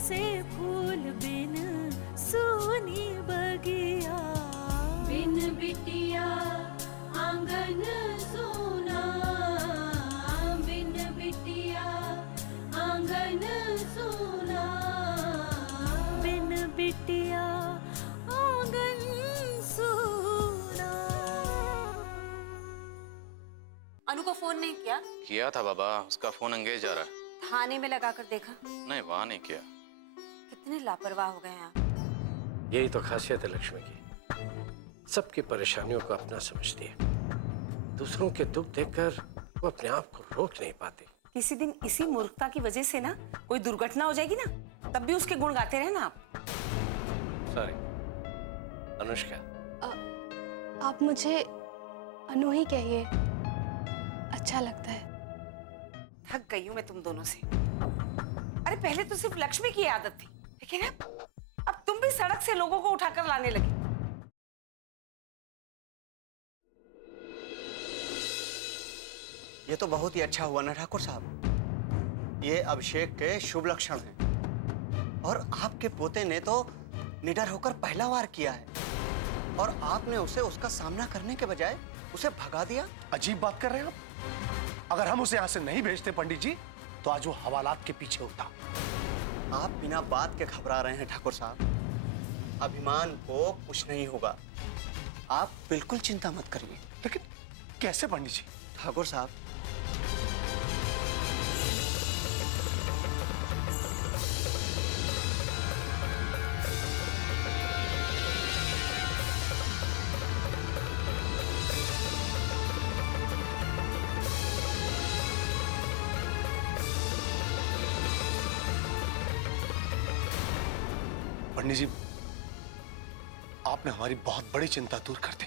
से फूल बिन सूनी बगिया, बिन बिटिया आंगन सूना, बिन बिटिया आंगन सूना, बिन बिटिया आंगन सूना। अनु को फोन नहीं किया? किया था बाबा, उसका फोन एंगेज आ रहा है। थाने में लगाकर देखा? नहीं, वहां नहीं किया। कितने लापरवाह हो गए हैं आप। यही तो खासियत है लक्ष्मी की, सबकी परेशानियों को अपना समझती है। दूसरों के दुख देखकर वो अपने आप को रोक नहीं पाती। किसी दिन इसी मूर्खता की वजह से ना कोई दुर्घटना हो जाएगी ना, तब भी उसके गुण गाते रहना आप। सॉरी अनुष्का। आप मुझे अनु ही कहिए, अच्छा लगता है। थक गई हूं मैं तुम दोनों से। अरे पहले तो सिर्फ लक्ष्मी की आदत थी, लेकिन अब तुम भी सड़क से लोगों को उठाकर लाने लगी। ये तो बहुत ही अच्छा हुआ ना ठाकुर साहब, ये अभिषेक के शुभ लक्षण हैं। और आपके पोते ने तो निडर होकर पहला वार किया है, और आपने उसे उसका सामना करने के बजाय उसे भगा दिया। अजीब बात कर रहे हैं आप। अगर हम उसे यहाँ से नहीं भेजते पंडित जी, तो आज वो हवालात के पीछे होता। आप बिना बात के घबरा रहे हैं ठाकुर साहब। अभिमान को कुछ नहीं होगा, आप बिल्कुल चिंता मत करिए। लेकिन कैसे पंडित जी? ठाकुर साहब, पंडित जी, आपने हमारी बहुत बड़ी चिंता दूर कर दी,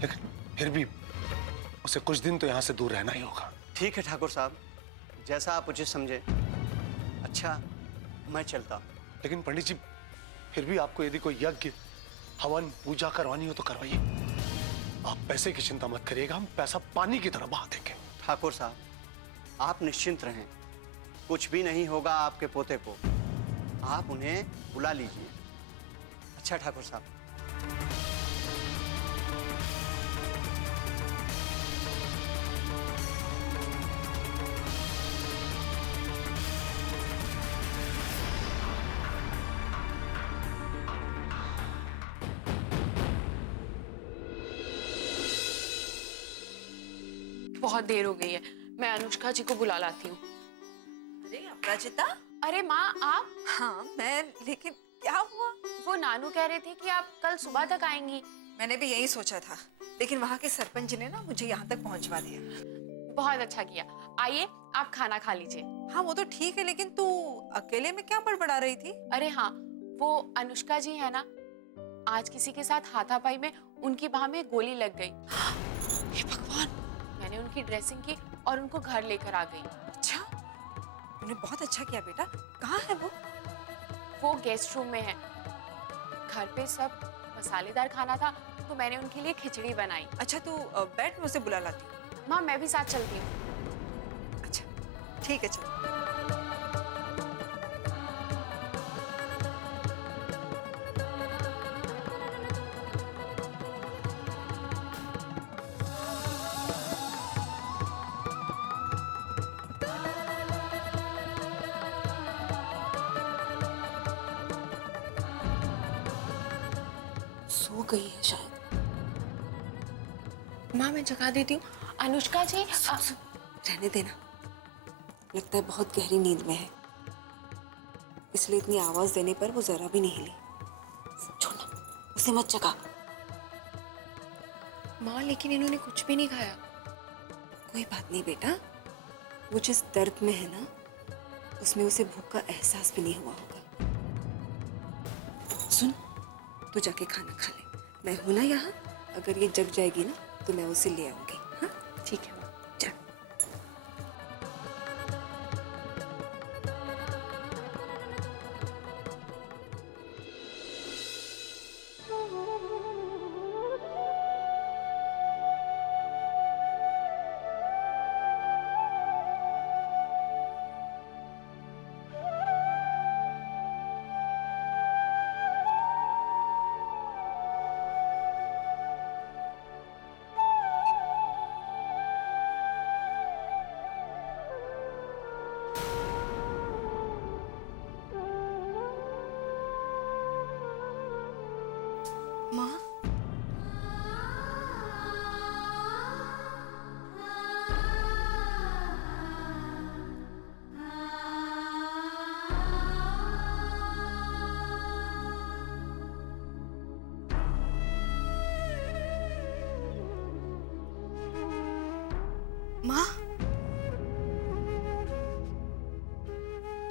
लेकिन फिर भी उसे कुछ दिन तो यहाँ से दूर रहना ही होगा। ठीक है ठाकुर साहब, जैसा आप उचित समझे। अच्छा, मैं चलता हूँ। लेकिन पंडित जी, फिर भी आपको यदि कोई यज्ञ, हवन, पूजा करवानी हो तो करवाइए। आप पैसे की चिंता मत करिएगा, हम पैसा पानी की तरह बहा देंगे। ठाकुर साहब, आप निश्चिंत रहें, कुछ भी नहीं होगा आपके पोते को। आप उन्हें बुला लीजिए। अच्छा ठाकुर साहब। बहुत देर हो गई है, मैं अनुष्का जी को बुला लाती हूँ। अरे अपराजिता। अरे माँ आप? हाँ मैं, लेकिन क्या हुआ? वो नानू कह रहे थे कि आप कल सुबह तक आएंगी। मैंने भी यही सोचा था, लेकिन वहाँ के सरपंच ने ना मुझे यहाँ तक पहुँचवा दिया। बहुत अच्छा किया। आइए आप खाना खा लीजिए। हाँ वो तो ठीक है, लेकिन तू अकेले में क्या बड़बड़ा रही थी? अरे हाँ, वो अनुष्का जी है ना, आज किसी के साथ हाथापाई में उनकी बाह में गोली लग गई। हे भगवान। मैंने उनकी ड्रेसिंग की और उनको घर लेकर आ गई। अच्छा, तूने बहुत अच्छा किया बेटा। कहाँ है वो? वो गेस्ट रूम में है। घर पे सब मसालेदार खाना था तो मैंने उनके लिए खिचड़ी बनाई। अच्छा तू बैठ, मैं उसे बुला लाती हूँ। माँ मैं भी साथ चलती हूँ। अच्छा ठीक है, चल। सो गई है शायद। माँ मैं जगा देती हूँ। अनुष्का जी रहने देना, लगता है बहुत गहरी नींद में है, इसलिए इतनी आवाज देने पर वो जरा भी नहीं हिली। छोड़ना, उसे मत जगा। माँ लेकिन इन्होंने कुछ भी नहीं खाया। कोई बात नहीं बेटा, वो जिस दर्द में है ना, उसमें उसे भूख का एहसास भी नहीं हुआ होगा। सुन, तू जाके खाना खा ले, मैं हूं ना यहाँ। अगर ये जग जाएगी ना तो मैं उसे ले आऊंगी। हाँ ठीक है माँ, जा।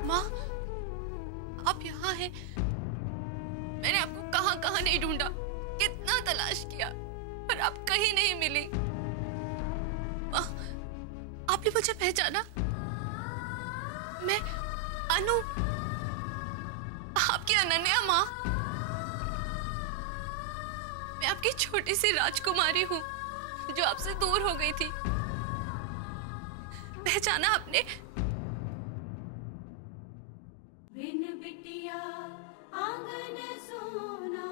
माँ, आप यहाँ हैं। मैंने आपको कहाँ कहाँ नहीं ढूंढा, कितना तलाश किया, पर आप कहीं नहीं मिली। माँ, आपने मुझे पहचाना? मैं अनु, आपकी अनन्या माँ। मैं आपकी छोटी सी राजकुमारी हूँ जो आपसे दूर हो गई थी। पहचाना आपने? बिन बिटिया आंगन सोना।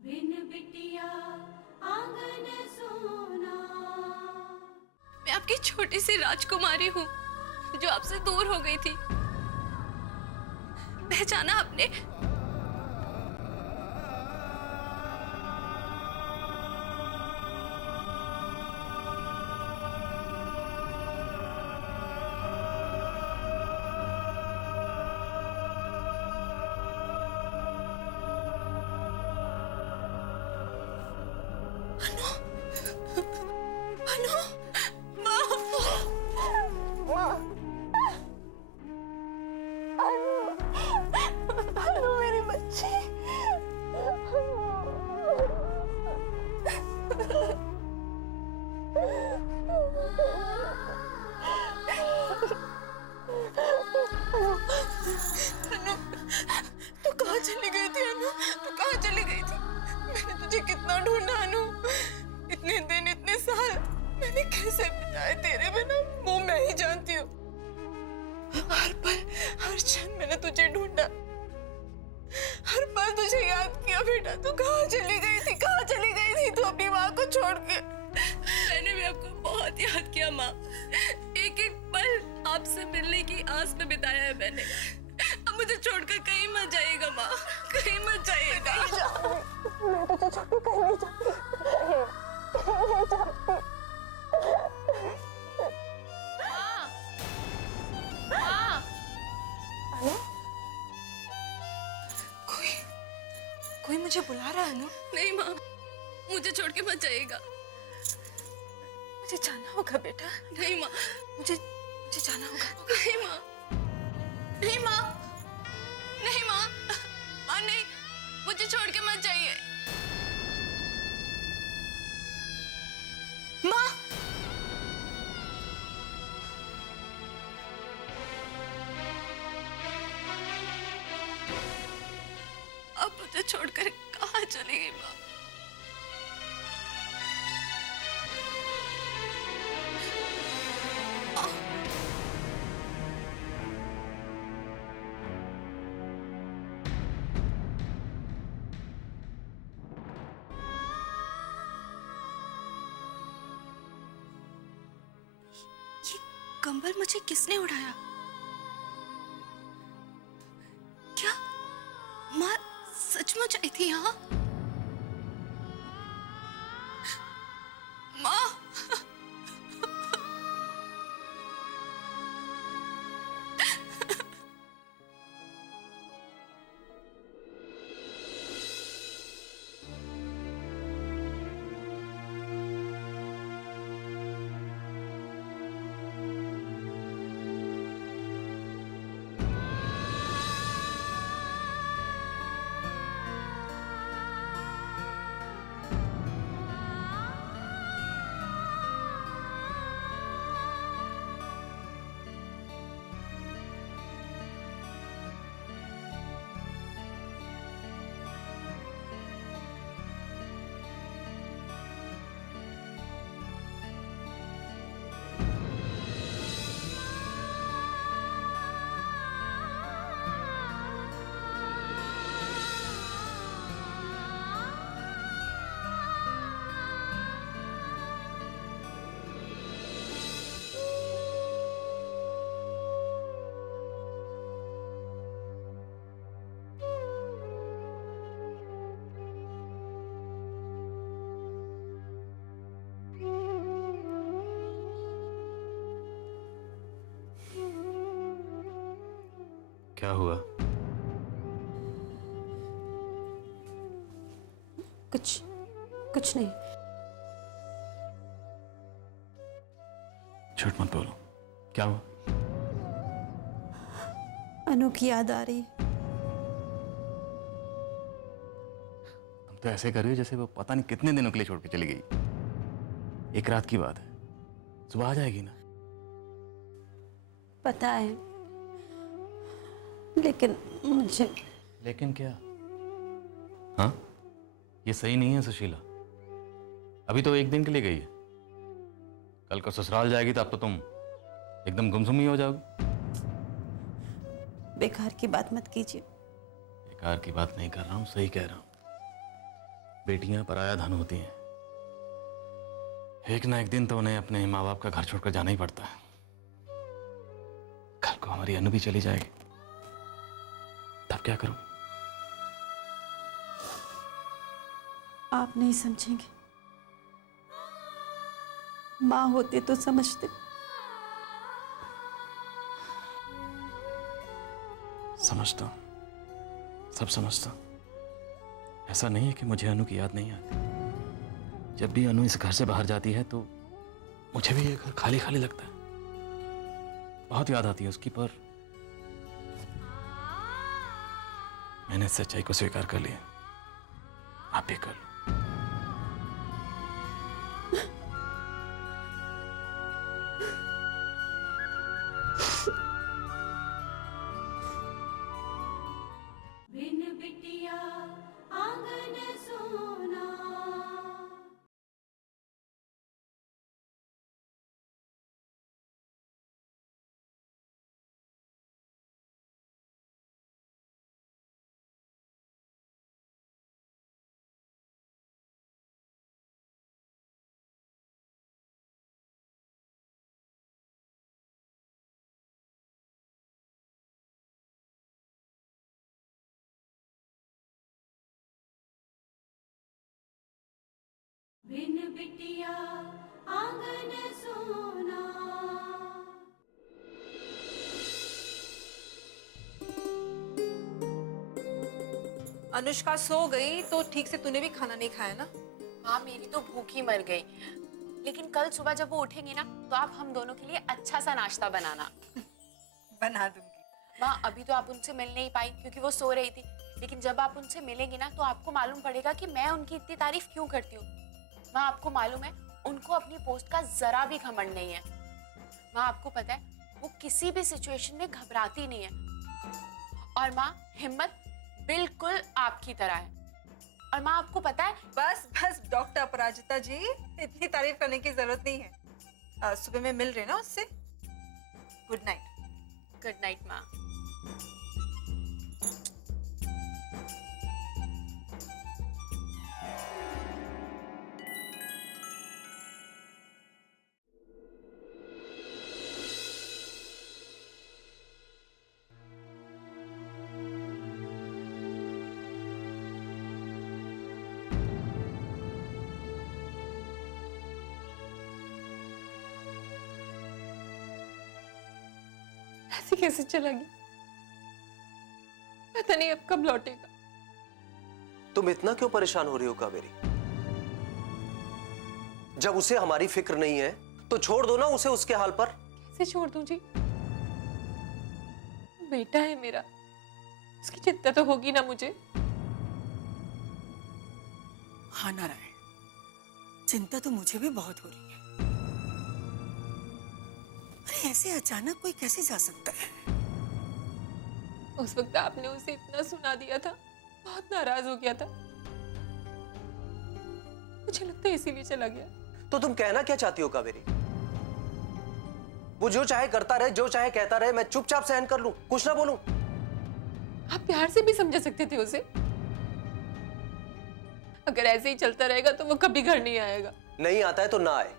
बिन बिटिया आंगन सोना। मैं आपकी छोटी सी राजकुमारी हूँ जो आपसे दूर हो गई थी। पहचाना आपने? अनु, अनु मेरी बच्ची। तू कहाँ चली गई थी अनु? तू कहाँ चली गई थी? मैंने तुझे कितना ढूंढा अनु। इतने दिन, इतने साल मैंने कैसे बिताए तेरे बिना, वो मैं ही जानती हूँ। हर पल, हर क्षण मैंने तुझे ढूंढा, हर पल तुझे याद किया। बेटा तू कहाँ चली गई थी? कहाँ चली गई थी तू अपनी माँ को छोड़ के? मैंने भी आपको बहुत याद किया माँ। एक एक पल आपसे मिलने की आस में बिताया है मैंने। अब मुझे छोड़कर कहीं मत जाइएगा माँ, कहीं मत जाइएगा। मैं तुझे छोड़ के कहीं नहीं जाती, कहीं नहीं जाती। माँ, अनु, कोई मुझे बुला रहा है अनु। नहीं माँ, मुझे छोड़ के मत जाइएगा। मुझे जाना होगा बेटा। नहीं माँ, मुझे जाना होगा। नहीं माँ, नहीं माँ, नहीं माँ, माँ नहीं, मुझे छोड़ के मत जाइए। माँ, अब मुझे छोड़कर कहाँ चली गई माँ? कंबल मुझे किसने उड़ाया? क्या माँ सचमुच आई थी यहाँ? माँ, क्या हुआ? कुछ नहीं। झूठ मत बोलो, क्या हुआ? अनु की याद आ रही है। तुम तो ऐसे कर रही हो जैसे वो पता नहीं कितने दिनों के लिए छोड़ के चली गई। एक रात की बात है, सुबह आ जाएगी ना। पता है, लेकिन मुझे लेकिन क्या? हाँ, ये सही नहीं है सुशीला। अभी तो एक दिन के लिए गई है, कल को ससुराल जाएगी तो अब तो तुम एकदम गुमसुम ही हो जाओगी। बेकार की बात मत कीजिए। बेकार की बात नहीं कर रहा हूं, सही कह रहा हूं। बेटियां पराया धन होती हैं, एक ना एक दिन तो उन्हें अपने माँ बाप का घर छोड़कर जाना ही पड़ता है। कल को हमारी अनु भी चली जाएगी, तब क्या करूं? आप नहीं समझेंगे, माँ होते तो समझते। समझता हूं, सब समझता हूं। ऐसा नहीं है कि मुझे अनु की याद नहीं आती। जब भी अनु इस घर से बाहर जाती है तो मुझे भी ये घर खाली खाली लगता है। बहुत याद आती है उसकी, पर मैंने सच्चाई को स्वीकार कर लिया। आप भी कर लो। बिन बिटिया आंगन सोना। बिन बिटिया आंगन सोना। अनुष्का सो गई तो ठीक से तूने भी खाना नहीं खाया ना? माँ मेरी तो भूख ही मर गई, लेकिन कल सुबह जब वो उठेंगे ना तो आप हम दोनों के लिए अच्छा सा नाश्ता बनाना। बना दूंगी। माँ अभी तो आप उनसे मिल नहीं पाई क्योंकि वो सो रही थी, लेकिन जब आप उनसे मिलेंगे ना तो आपको मालूम पड़ेगा कि मैं उनकी इतनी तारीफ क्यों करती हूँ। माँ आपको मालूम है उनको अपनी पोस्ट का जरा भी घमंड नहीं है। माँ आपको पता है वो किसी भी सिचुएशन में घबराती नहीं है। और माँ हिम्मत बिल्कुल आपकी तरह है। और माँ आपको पता है, बस बस डॉक्टर अपराजिता जी, इतनी तारीफ करने की जरूरत नहीं है। सुबह में मिल रहे ना उससे। Good night. गुड नाइट माँ। ऐसे कैसे चला गया? पता नहीं अब कब लौटेगा। तुम इतना क्यों परेशान हो रही हो कावेरी? जब उसे हमारी फिक्र नहीं है तो छोड़ दो ना उसे उसके हाल पर। कैसे छोड़ दूं जी? बेटा है मेरा, उसकी चिंता तो होगी ना मुझे। हाँ नारायण, चिंता तो मुझे भी बहुत हो रही है। अरे ऐसे अचानक कोई कैसे जा सकता है? उस वक्त आपने उसे इतना सुना दिया था, बहुत नाराज हो गया था। मुझे लगता है इसीलिए चला गया। तो तुम कहना क्या चाहती हो कावेरी? वो जो चाहे करता रहे, जो चाहे कहता रहे, मैं चुपचाप सहन कर लूं, कुछ ना बोलूं। आप प्यार से भी समझा सकते थे उसे। अगर ऐसे ही चलता रहेगा तो वो कभी घर नहीं आएगा। नहीं आता है तो ना आए,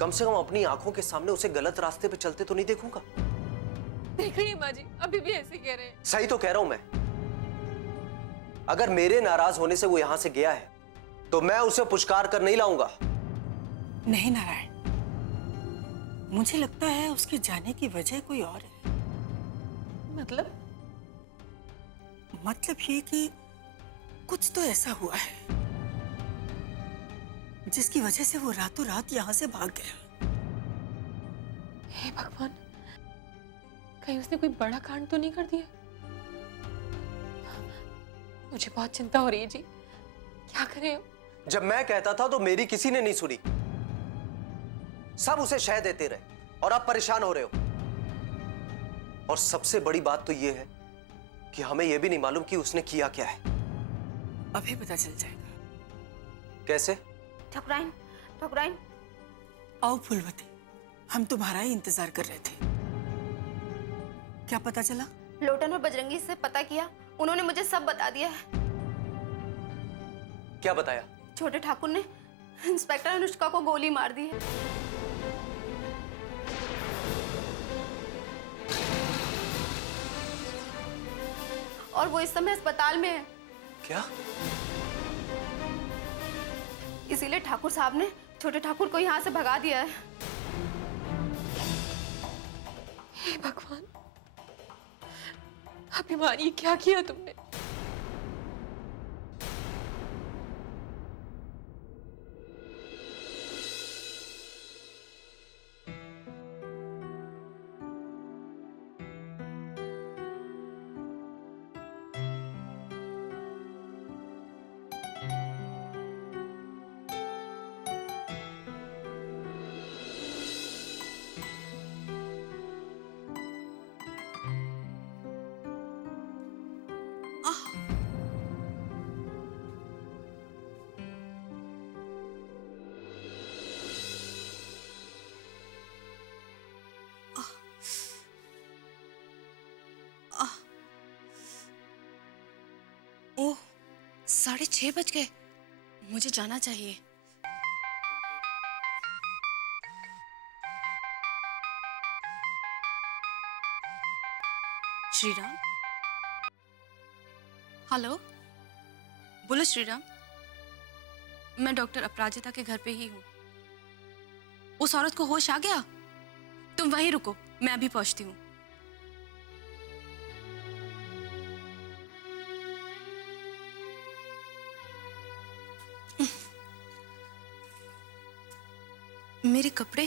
कम से कम अपनी आंखों के सामने उसे गलत रास्ते पे चलते तो नहीं देखूंगा। देख रही है माँ जी, अभी भी ऐसे कह रहे हैं। सही तो कह रहा हूं मैं। अगर मेरे नाराज होने से वो यहां से गया है तो मैं उसे पुचकार कर नहीं लाऊंगा। नहीं नारायण, मुझे लगता है उसके जाने की वजह कोई और है। मतलब? मतलब ये कि कुछ तो ऐसा हुआ है जिसकी वजह से वो रातों रात यहाँ से भाग गया। हे भगवान, कहीं उसने कोई बड़ा कांड तो नहीं कर दिया? मुझे बहुत चिंता हो रही है जी, क्या करें अब? जब मैं कहता था तो मेरी किसी ने नहीं सुनी। सब उसे शह देते रहे और आप परेशान हो रहे हो। और सबसे बड़ी बात तो यह है कि हमें यह भी नहीं मालूम कि उसने किया क्या है। अभी पता चल जाएगा। कैसे? ठकुराइन, ठकुराइन। आओ फूलवती, हम तुम्हारा ही इंतजार कर रहे थे। क्या पता चला? लोटन और बजरंगी से पता किया, उन्होंने मुझे सब बता दिया है। क्या बताया? छोटे ठाकुर ने इंस्पेक्टर अनुष्का को गोली मार दी है। और वो इस समय अस्पताल में है। क्या? इसीलिए ठाकुर साहब ने छोटे ठाकुर को यहाँ से भगा दिया है। हे भगवान, अभिमानी, क्या किया तुमने? ओह, 6:30 बज गए। मुझे जाना चाहिए। श्रीराम, हेलो, बोलो श्रीराम। मैं डॉक्टर अपराजिता के घर पे ही हूँ। उस औरत को होश आ गया? तुम वहीं रुको, मैं अभी पहुंचती हूँ। मेरे कपड़े?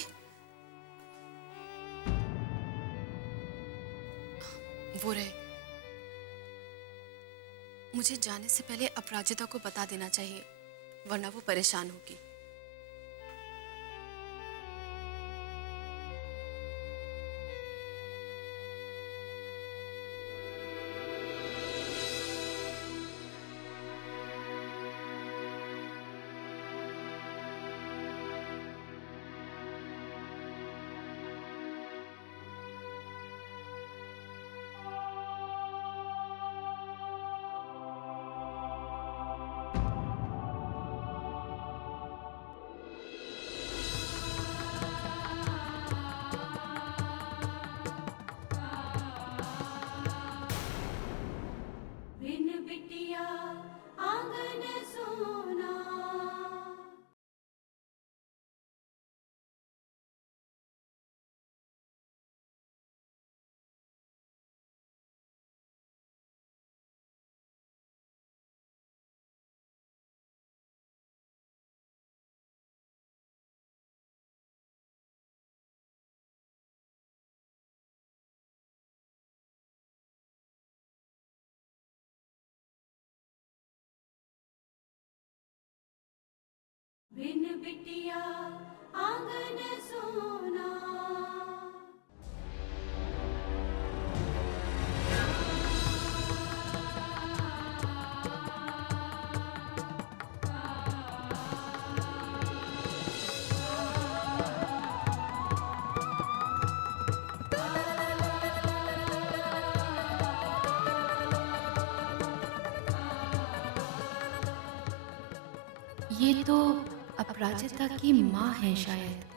वो रहे। मुझे जाने से पहले अपराजिता को बता देना चाहिए, वरना वो परेशान होगी। बिन बिटिया आंगन सोना। बिन बिटिया आंगन सोना। ये तो अपराजिता की माँ है शायद।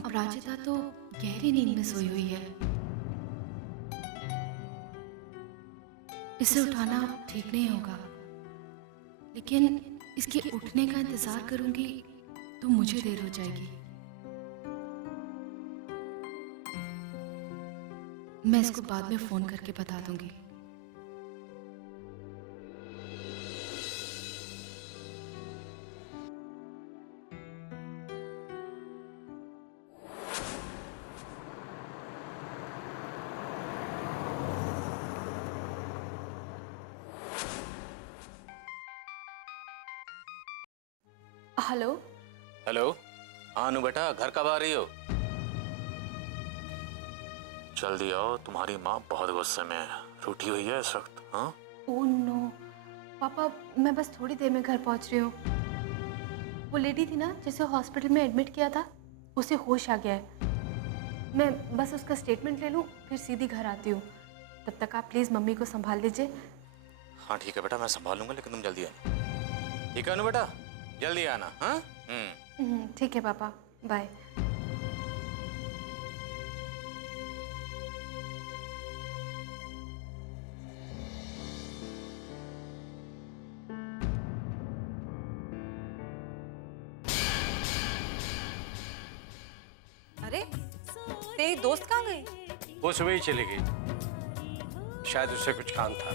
अपराजिता तो गहरी नींद में सोई हुई है। इसे उठाना ठीक नहीं होगा, लेकिन इसके उठने का इंतजार करूंगी तो मुझे देर हो जाएगी। मैं इसको बाद में फोन करके बता दूंगी। Hello hello. हाँ अनु बेटा, घर कब आ रही हो? जल्दी आओ, तुम्हारी माँ बहुत गुस्से में है, रूठी हुई है इस वक्त। हाँ ओह नो पापा, मैं बस थोड़ी देर में घर पहुंच रही हूँ। वो लेडी थी ना जिसे हॉस्पिटल में एडमिट किया था, उसे होश आ गया है। मैं बस उसका स्टेटमेंट ले लूँ फिर सीधी घर आती हूँ। तब तक आप प्लीज़ मम्मी को संभाल लीजिए। हाँ ठीक है बेटा, मैं संभाल लूंगा, लेकिन तुम जल्दी आना। ठीक है अनु बेटा, जल्दी आना। हाँ ठीक है पापा, बाय। अरे तेरी दोस्त कहाँ गई? वो सुबह ही चली गई, शायद उससे कुछ काम था।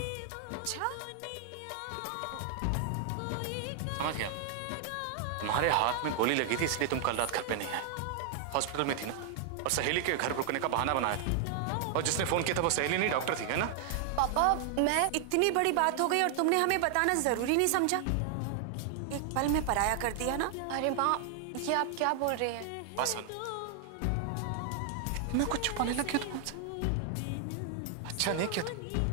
अच्छा, समझ गया। तुम्हारे हाथ में गोली लगी थी इसलिए तुम कल रात घर पे नहीं आए। हॉस्पिटल में थी ना, और सहेली के घर रुकने का बहाना बनाया था। और जिसने फोन किया था वो सहेली नहीं, डॉक्टर थी, है ना? पापा, मैं इतनी बड़ी बात हो गई और तुमने हमें बताना जरूरी नहीं समझा? एक पल में पराया कर दिया ना। अरे माँ, ये आप क्या बोल रहे हैं? बस अनु, इतना कुछ छुपाने लग गया तुम हमसे। अच्छा नहीं किया तुम।